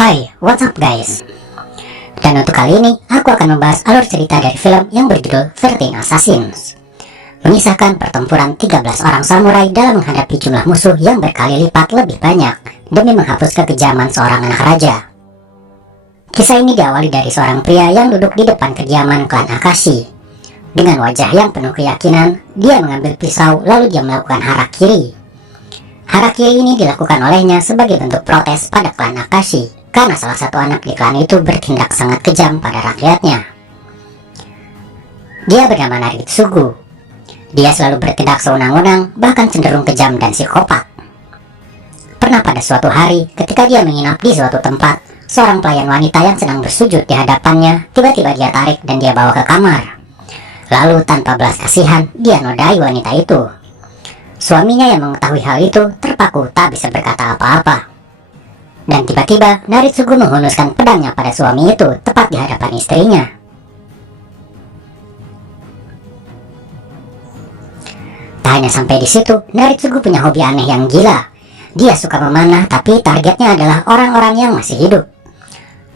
Hai, what's up guys? Dan untuk kali ini, aku akan membahas alur cerita dari film yang berjudul 13 Assassins, mengisahkan pertempuran 13 orang samurai dalam menghadapi jumlah musuh yang berkali lipat lebih banyak demi menghapus kekejaman seorang anak raja. Kisah ini diawali dari seorang pria yang duduk di depan kediaman klan Akashi. Dengan wajah yang penuh keyakinan, dia mengambil pisau lalu dia melakukan harakiri. Harakiri ini dilakukan olehnya sebagai bentuk protes pada klan Akashi karena salah satu anak di klan itu bertindak sangat kejam pada rakyatnya. Dia bernama Naritsugu. Dia selalu bertindak sewenang-wenang, bahkan cenderung kejam dan psikopat. Pernah pada suatu hari, ketika dia menginap di suatu tempat, seorang pelayan wanita yang sedang bersujud di hadapannya tiba-tiba dia tarik dan dia bawa ke kamar. Lalu tanpa belas kasihan, dia nodai wanita itu. Suaminya yang mengetahui hal itu terpaku tak bisa berkata apa-apa. Dan tiba-tiba Naritsugu menghunuskan pedangnya pada suami itu tepat di hadapan istrinya. Tak hanya sampai di situ, Naritsugu punya hobi aneh yang gila. Dia suka memanah, tapi targetnya adalah orang-orang yang masih hidup.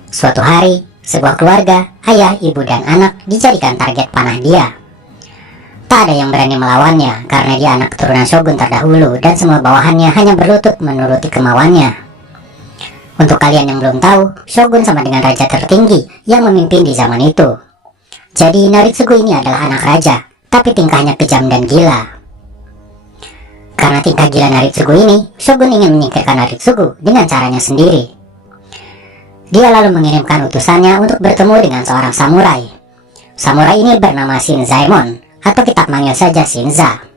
Suatu hari, sebuah keluarga, ayah, ibu, dan anak dijadikan target panah dia. Tak ada yang berani melawannya karena dia anak keturunan shogun terdahulu dan semua bawahannya hanya berlutut menuruti kemauannya. Untuk kalian yang belum tahu, shogun sama dengan raja tertinggi yang memimpin di zaman itu. Jadi Naritsugu ini adalah anak raja, tapi tingkahnya kejam dan gila. Karena tingkah gila Naritsugu ini, shogun ingin menyingkirkan Naritsugu dengan caranya sendiri. Dia lalu mengirimkan utusannya untuk bertemu dengan seorang samurai. Samurai ini bernama Shinzaemon, atau kita panggil saja Shinza.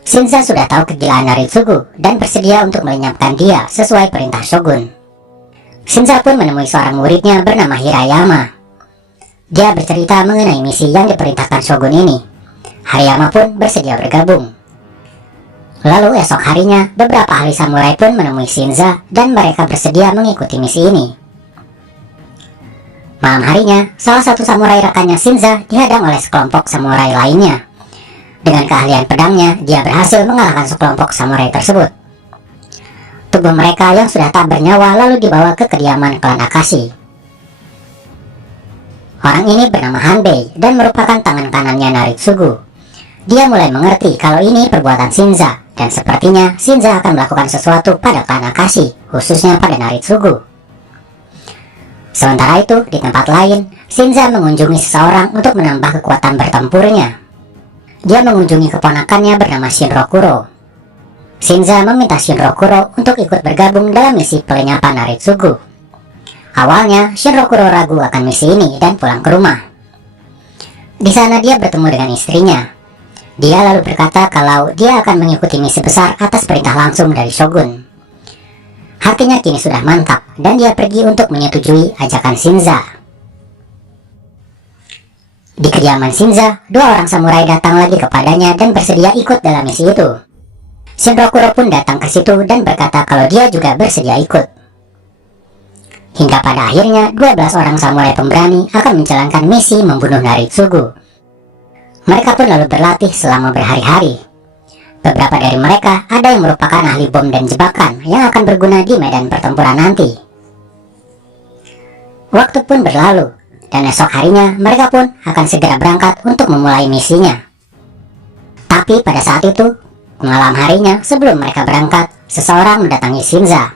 Shinza sudah tahu kegilaan Naritsugu dan bersedia untuk melenyapkan dia sesuai perintah shogun. Shinza pun menemui seorang muridnya bernama Hirayama. Dia bercerita mengenai misi yang diperintahkan shogun ini. Hirayama pun bersedia bergabung. Lalu esok harinya, beberapa ahli samurai pun menemui Shinza dan mereka bersedia mengikuti misi ini. Malam harinya, salah satu samurai rekannya Shinza dihadang oleh sekelompok samurai lainnya. Dengan keahlian pedangnya, dia berhasil mengalahkan sekelompok samurai tersebut. Tubuh mereka yang sudah tak bernyawa lalu dibawa ke kediaman klan Akashi. Orang ini bernama Hanbei dan merupakan tangan kanannya Naritsugu. Dia mulai mengerti kalau ini perbuatan Shinza, dan sepertinya Shinza akan melakukan sesuatu pada klan Akashi, khususnya pada Naritsugu. Sementara itu, di tempat lain, Shinza mengunjungi seseorang untuk menambah kekuatan bertempurnya. Dia mengunjungi keponakannya bernama Shinrokuro. Shinza meminta Shinrokuro untuk ikut bergabung dalam misi pelenyapan Naritsugu. Awalnya, Shinrokuro ragu akan misi ini dan pulang ke rumah. Di sana dia bertemu dengan istrinya. Dia lalu berkata kalau dia akan mengikuti misi besar atas perintah langsung dari shogun. Hatinya kini sudah mantap dan dia pergi untuk menyetujui ajakan Shinza. Di kediaman Shinza, dua orang samurai datang lagi kepadanya dan bersedia ikut dalam misi itu. Shinrokuro pun datang ke situ dan berkata kalau dia juga bersedia ikut. Hingga pada akhirnya, 12 orang samurai pemberani akan menjalankan misi membunuh Naritsugu. Mereka pun lalu berlatih selama berhari-hari. Beberapa dari mereka ada yang merupakan ahli bom dan jebakan yang akan berguna di medan pertempuran nanti. Waktu pun berlalu. Dan esok harinya mereka pun akan segera berangkat untuk memulai misinya. Tapi pada saat itu, malam harinya sebelum mereka berangkat, seseorang mendatangi Shinza.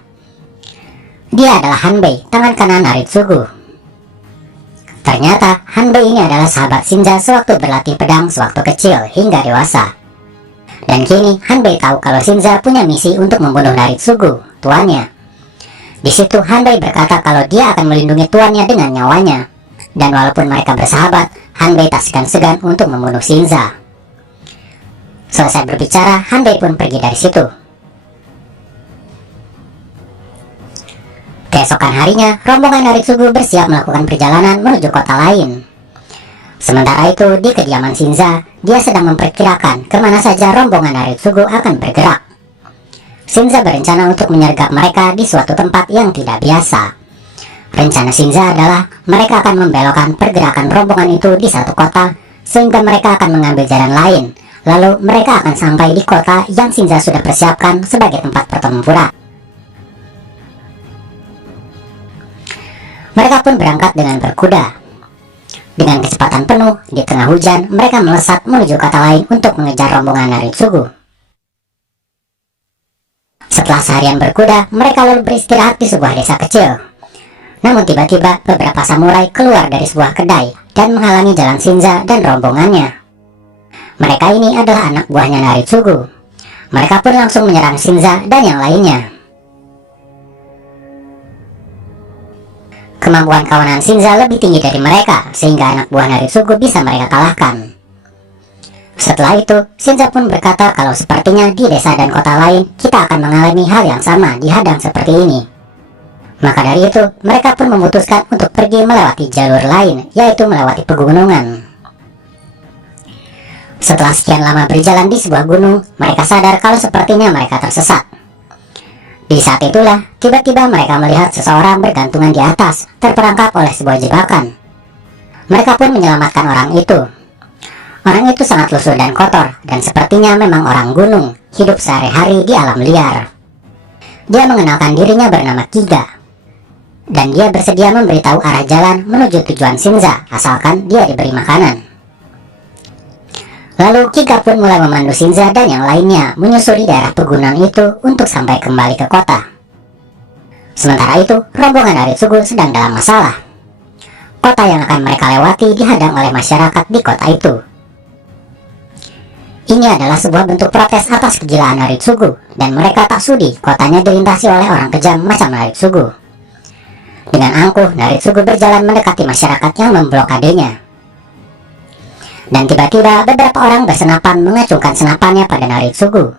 Dia adalah Hanbei, tangan kanan Naritsugu. Ternyata Hanbei ini adalah sahabat Shinza sewaktu berlatih pedang sewaktu kecil hingga dewasa. Dan kini Hanbei tahu kalau Shinza punya misi untuk membunuh Naritsugu, tuannya. Di situ Hanbei berkata kalau dia akan melindungi tuannya dengan nyawanya. Dan walaupun mereka bersahabat, Hanbei tak segan-segan untuk membunuh Shinza. Selesai berbicara, Hanbei pun pergi dari situ. Keesokan harinya, rombongan Naritsugu bersiap melakukan perjalanan menuju kota lain. Sementara itu, di kediaman Shinza, dia sedang memperkirakan kemana saja rombongan Naritsugu akan bergerak. Shinza berencana untuk menyergap mereka di suatu tempat yang tidak biasa. Rencana Shinza adalah mereka akan membelokkan pergerakan rombongan itu di satu kota, sehingga mereka akan mengambil jalan lain. Lalu mereka akan sampai di kota yang Shinza sudah persiapkan sebagai tempat pertempuran. Mereka pun berangkat dengan berkuda. Dengan kecepatan penuh, di tengah hujan, mereka melesat menuju kota lain untuk mengejar rombongan Naritsugu. Setelah seharian berkuda, mereka lalu beristirahat di sebuah desa kecil. Namun tiba-tiba, beberapa samurai keluar dari sebuah kedai dan menghalangi jalan Shinza dan rombongannya. Mereka ini adalah anak buahnya Naritsugu. Mereka pun langsung menyerang Shinza dan yang lainnya. Kemampuan kawanan Shinza lebih tinggi dari mereka, sehingga anak buah Naritsugu bisa mereka kalahkan. Setelah itu, Shinza pun berkata kalau sepertinya di desa dan kota lain kita akan mengalami hal yang sama dihadang seperti ini. Maka dari itu, mereka pun memutuskan untuk pergi melewati jalur lain, yaitu melewati pegunungan. Setelah sekian lama berjalan di sebuah gunung, mereka sadar kalau sepertinya mereka tersesat. Di saat itulah, tiba-tiba mereka melihat seseorang bergantungan di atas, terperangkap oleh sebuah jebakan. Mereka pun menyelamatkan orang itu. Orang itu sangat lusuh dan kotor, dan sepertinya memang orang gunung, hidup sehari-hari di alam liar. Dia mengenalkan dirinya bernama Kiga, dan dia bersedia memberitahu arah jalan menuju tujuan Shinza, asalkan dia diberi makanan. Lalu Kiga pun mulai memandu Shinza dan yang lainnya menyusuri daerah pegunungan itu untuk sampai kembali ke kota. Sementara itu, rombongan Naritsugu sedang dalam masalah. Kota yang akan mereka lewati dihadang oleh masyarakat di kota itu. Ini adalah sebuah bentuk protes atas kegilaan Naritsugu, dan mereka tak sudi kotanya dilintasi oleh orang kejam macam Naritsugu. Dengan angkuh, Naritsugu berjalan mendekati masyarakat yang memblokadenya. Dan tiba-tiba beberapa orang bersenapan mengacungkan senapannya pada Naritsugu.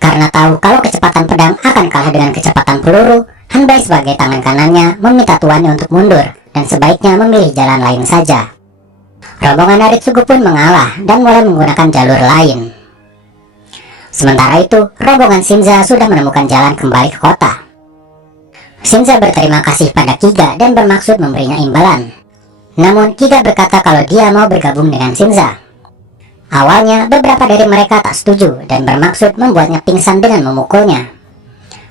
Karena tahu kalau kecepatan pedang akan kalah dengan kecepatan peluru, Hanbei sebagai tangan kanannya meminta tuannya untuk mundur dan sebaiknya memilih jalan lain saja. Rombongan Naritsugu pun mengalah dan mulai menggunakan jalur lain. Sementara itu, rombongan Shinza sudah menemukan jalan kembali ke kota. Shinza berterima kasih pada Kiga dan bermaksud memberinya imbalan. Namun Kiga berkata kalau dia mau bergabung dengan Shinza. Awalnya beberapa dari mereka tak setuju dan bermaksud membuatnya pingsan dengan memukulnya.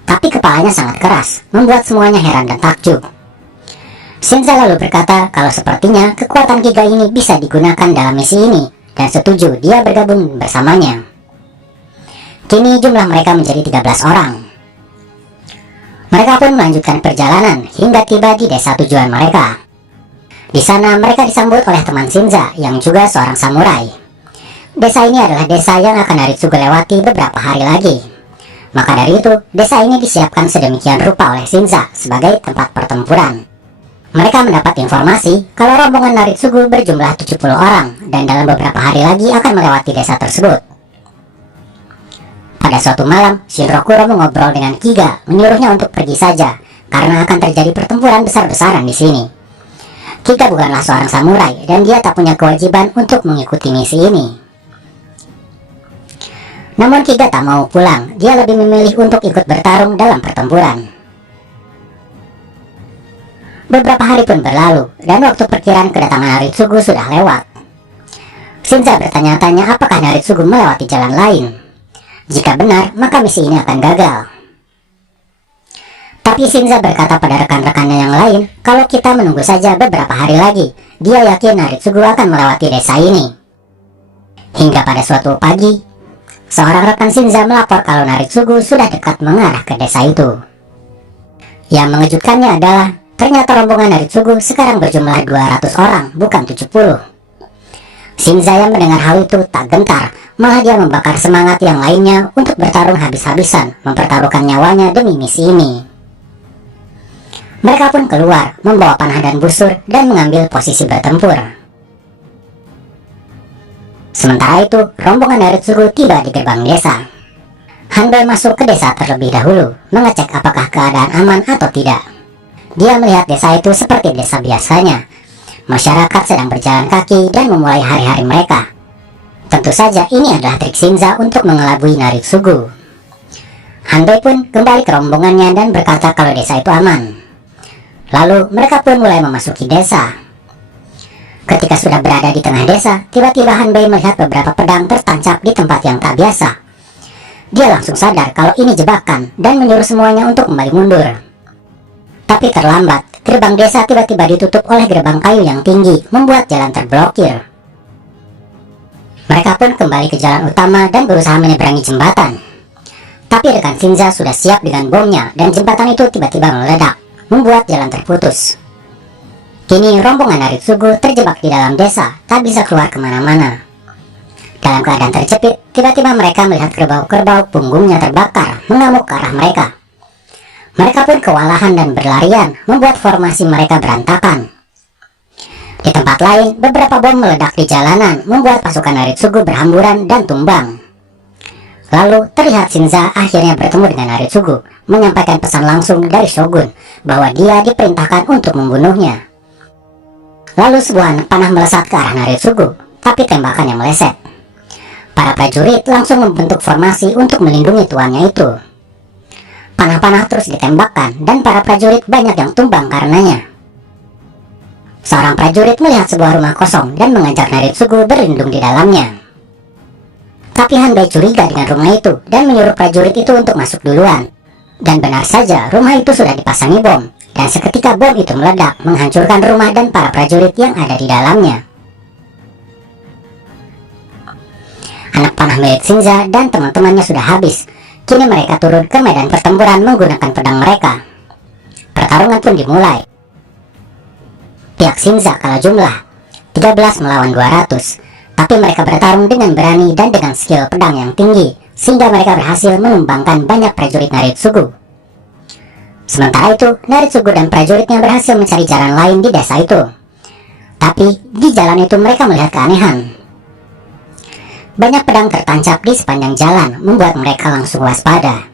Tapi kepalanya sangat keras, membuat semuanya heran dan takjub. Shinza lalu berkata kalau sepertinya kekuatan Kiga ini bisa digunakan dalam misi ini dan setuju dia bergabung bersamanya. Kini jumlah mereka menjadi 13 orang. Mereka pun melanjutkan perjalanan hingga tiba di desa tujuan mereka. Di sana mereka disambut oleh teman Shinza yang juga seorang samurai. Desa ini adalah desa yang akan Naritsugu lewati beberapa hari lagi. Maka dari itu, desa ini disiapkan sedemikian rupa oleh Shinza sebagai tempat pertempuran. Mereka mendapat informasi kalau rombongan Naritsugu berjumlah 70 orang dan dalam beberapa hari lagi akan melewati desa tersebut. Pada suatu malam, Shinrokuro mengobrol dengan Kiga, menyuruhnya untuk pergi saja karena akan terjadi pertempuran besar-besaran di sini. Kiga bukanlah seorang samurai dan dia tak punya kewajiban untuk mengikuti misi ini. Namun Kiga tak mau pulang, dia lebih memilih untuk ikut bertarung dalam pertempuran. Beberapa hari pun berlalu dan waktu perkiraan kedatangan Naritsugu sudah lewat. Shinza bertanya-tanya apakah Naritsugu melewati jalan lain. Jika benar, maka misi ini akan gagal. Tapi Shinza berkata pada rekan-rekannya yang lain kalau kita menunggu saja beberapa hari lagi, dia yakin Naritsugu akan melewati desa ini. Hingga pada suatu pagi, seorang rekan Shinza melapor kalau Naritsugu sudah dekat mengarah ke desa itu. Yang mengejutkannya adalah ternyata rombongan Naritsugu sekarang berjumlah 200 orang, bukan 70. Shinza yang mendengar hal itu tak gentar, malah dia membakar semangat yang lainnya untuk bertarung habis-habisan, mempertaruhkan nyawanya demi misi ini. Mereka pun keluar, membawa panah dan busur, dan mengambil posisi bertempur. Sementara itu, rombongan Naritsugu tiba di gerbang desa. Hanbei masuk ke desa terlebih dahulu, mengecek apakah keadaan aman atau tidak. Dia melihat desa itu seperti desa biasanya. Masyarakat sedang berjalan kaki dan memulai hari-hari mereka. Tentu saja ini adalah trik Shinza untuk mengelabui Naritsugu. Hanbei pun kembali ke rombongannya dan berkata kalau desa itu aman. Lalu mereka pun mulai memasuki desa. Ketika sudah berada di tengah desa, tiba-tiba Hanbei melihat beberapa pedang tertancap di tempat yang tak biasa. Dia langsung sadar kalau ini jebakan dan menyuruh semuanya untuk kembali mundur. Tapi terlambat gerbang desa tiba-tiba ditutup oleh gerbang kayu yang tinggi, membuat jalan terblokir. Mereka pun kembali ke jalan utama dan berusaha menyeberangi jembatan. Tapi rekan Shinza sudah siap dengan bomnya dan jembatan itu tiba-tiba meledak, membuat jalan terputus. Kini rombongan Naritsugu terjebak di dalam desa, tak bisa keluar kemana-mana. Dalam keadaan terjepit, tiba-tiba mereka melihat kerbau-kerbau punggungnya terbakar, mengamuk ke arah mereka. Mereka pun kewalahan dan berlarian, membuat formasi mereka berantakan. Di tempat lain, beberapa bom meledak di jalanan, membuat pasukan Naritsugu berhamburan dan tumbang. Lalu, terlihat Shinza akhirnya bertemu dengan Naritsugu, menyampaikan pesan langsung dari Shogun, bahwa dia diperintahkan untuk membunuhnya. Lalu sebuah anak panah melesat ke arah Naritsugu, tapi tembakannya meleset. Para prajurit langsung membentuk formasi untuk melindungi tuannya itu. Panah-panah terus ditembakkan dan para prajurit banyak yang tumbang karenanya. Seorang prajurit melihat sebuah rumah kosong dan mengajak Naritsugu berlindung di dalamnya. Tapi Hanbei curiga dengan rumah itu dan menyuruh prajurit itu untuk masuk duluan. Dan benar saja, rumah itu sudah dipasangi bom. Dan seketika bom itu meledak, menghancurkan rumah dan para prajurit yang ada di dalamnya. Anak panah milik Shinza dan teman-temannya sudah habis. Kini mereka turun ke medan pertempuran menggunakan pedang mereka. Pertarungan pun dimulai. Pihak Shinza kalah jumlah 13 melawan 200. Tapi mereka bertarung dengan berani dan dengan skill pedang yang tinggi, sehingga mereka berhasil menumbangkan banyak prajurit Naritsugu. Sementara itu, Naritsugu dan prajuritnya berhasil mencari jalan lain di desa itu. Tapi di jalan itu mereka melihat keanehan. Banyak pedang tertancap di sepanjang jalan, membuat mereka langsung waspada.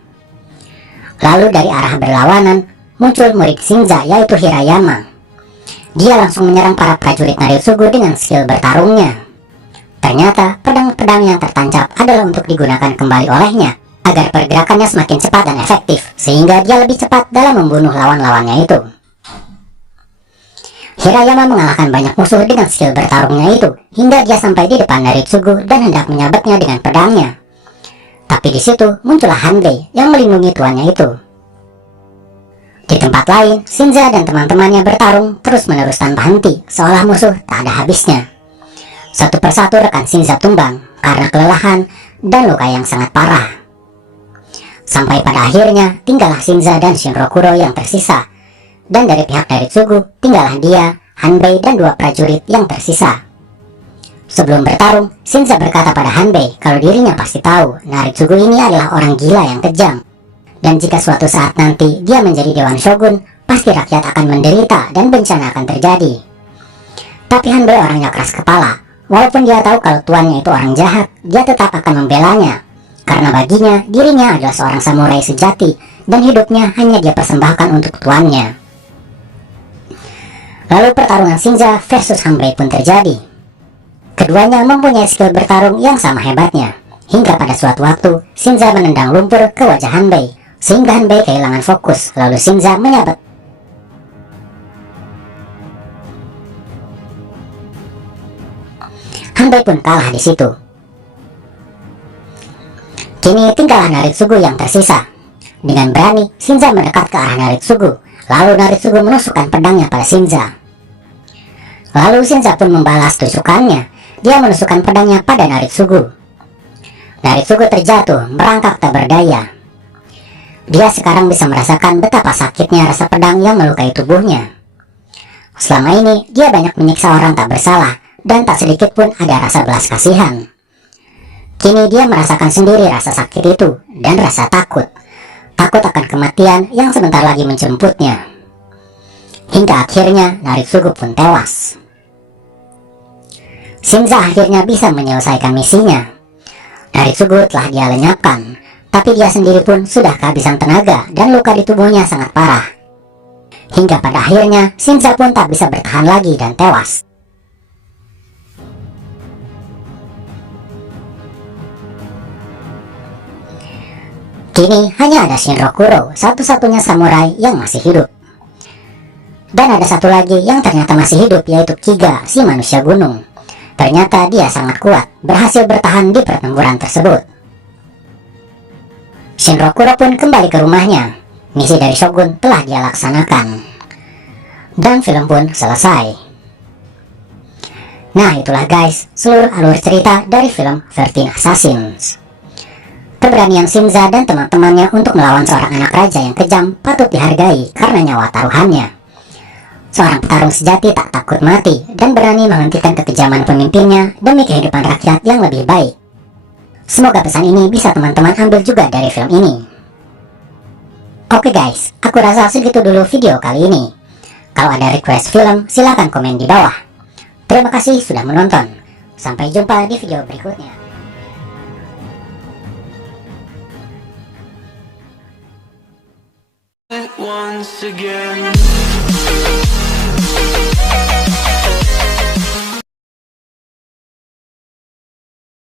Lalu dari arah berlawanan, muncul murid Shinza yaitu Hirayama. Dia langsung menyerang para prajurit Naritsugu dengan skill bertarungnya. Ternyata pedang-pedang yang tertancap adalah untuk digunakan kembali olehnya, agar pergerakannya semakin cepat dan efektif, sehingga dia lebih cepat dalam membunuh lawan-lawannya itu. Hirayama mengalahkan banyak musuh dengan skill bertarungnya itu, hingga dia sampai di depan Naritsugu dan hendak menyabetnya dengan pedangnya. Tapi di situ muncullah Hanbei yang melindungi tuannya itu. Di tempat lain, Shinza dan teman-temannya bertarung terus-menerus tanpa henti, seolah musuh tak ada habisnya. Satu persatu rekan Shinza tumbang karena kelelahan dan luka yang sangat parah. Sampai pada akhirnya tinggallah Shinza dan Shinrokuro yang tersisa. Dan dari pihak Naritsugu, tinggallah dia, Hanbei, dan 2 prajurit yang tersisa. Sebelum bertarung, Shinza berkata pada Hanbei kalau dirinya pasti tahu Naritsugu ini adalah orang gila yang kejam. Dan jika suatu saat nanti dia menjadi Dewan Shogun, pasti rakyat akan menderita dan bencana akan terjadi. Tapi Hanbei orangnya keras kepala. Walaupun dia tahu kalau tuannya itu orang jahat, dia tetap akan membelanya. Karena baginya, dirinya adalah seorang samurai sejati, dan hidupnya hanya dia persembahkan untuk tuannya. Lalu pertarungan Shinza versus Hanbei pun terjadi. Keduanya mempunyai skill bertarung yang sama hebatnya. Hingga pada suatu waktu, Shinza menendang lumpur ke wajah Hanbei, sehingga Hanbei kehilangan fokus, lalu Shinza menyabet. Hanbei pun kalah di situ. Kini tinggallah Naritsugu yang tersisa. Dengan berani, Shinza mendekat ke arah Naritsugu, lalu Naritsugu menusukkan pedangnya pada Shinza. Lalu Shinza pun membalas tusukannya. Dia menusukkan pedangnya pada Naritsugu. Naritsugu terjatuh, merangkak tak berdaya. Dia sekarang bisa merasakan betapa sakitnya rasa pedang yang melukai tubuhnya. Selama ini, dia banyak menyiksa orang tak bersalah, dan tak sedikit pun ada rasa belas kasihan. Kini dia merasakan sendiri rasa sakit itu, dan rasa takut. Takut akan kematian yang sebentar lagi menjemputnya. Hingga akhirnya Naritsugu pun tewas. Shinza akhirnya bisa menyelesaikan misinya. Naritsugu telah dia lenyapkan, tapi dia sendiri pun sudah kehabisan tenaga dan luka di tubuhnya sangat parah. Hingga pada akhirnya Shinza pun tak bisa bertahan lagi dan tewas. Kini hanya ada Shinrokuro, satu-satunya samurai yang masih hidup. Dan ada satu lagi yang ternyata masih hidup, yaitu Kiga, si manusia gunung. Ternyata dia sangat kuat, berhasil bertahan di pertempuran tersebut. Shinrokuro pun kembali ke rumahnya. Misi dari Shogun telah dia laksanakan. dan film pun selesai. Nah itulah guys, seluruh alur cerita dari film 13 Assassins. Keberanian Shinza dan teman-temannya untuk melawan seorang anak raja yang kejam patut dihargai karena nyawa taruhannya. Seorang petarung sejati tak takut mati dan berani menghentikan kekejaman pemimpinnya demi kehidupan rakyat yang lebih baik. Semoga pesan ini bisa teman-teman ambil juga dari film ini. Oke guys, aku rasa segitu dulu video kali ini. Kalau ada request film, silahkan komen di bawah. Terima kasih sudah menonton. Sampai jumpa di video berikutnya. Once again.